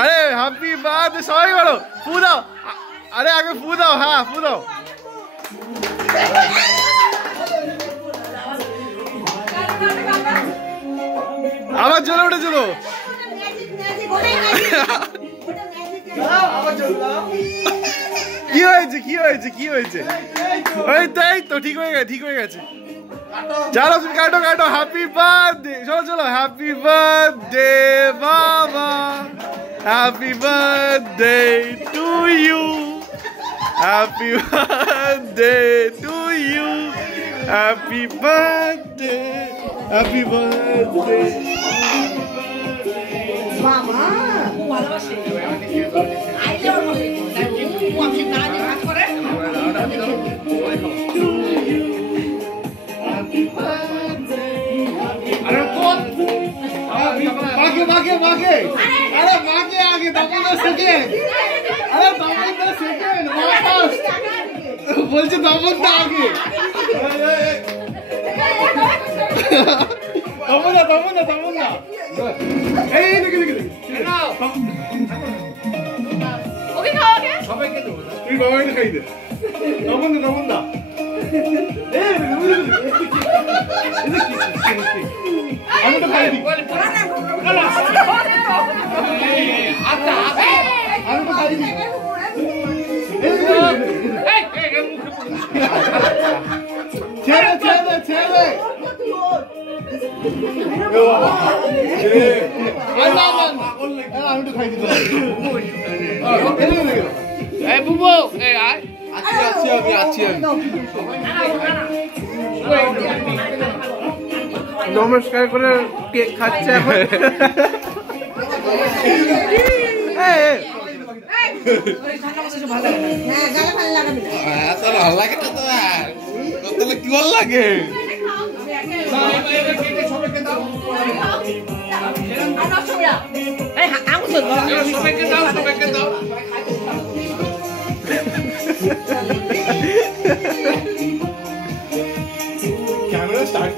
আরে happy birthday সবাই বলো ফু দাও আরে আগে ফু দাও হ্যাঁ ফু দাও আবার জ্বলে উঠেছে তো কি হয়েছে কি হয়েছে কি হয়েছে ওই তাই তো ঠিক হয়ে গেছে चलो फिर काटो काटो हैप्पी बर्थडे चलो चलो हैप्पी बर्थडे बाबा happy birthday to you happy birthday to you happy birthday मामा ভালোবাসে আইলো ওকে না যে কাজ করে भागे अरे भागे आगे दमन सेकेंड अरे दमन सेकेंड वापस बोलছে দমন দা আগে দমন দা এই দেখে নাও ওকে খাও ওকে সবাইকে দেবো তুই বাবাকে খাই দে দমন দা এই আমি তো খাই দিই নমস্কার করে কেক খাচ্ছে এখন কি ভালো লাগে সবাইকে দাও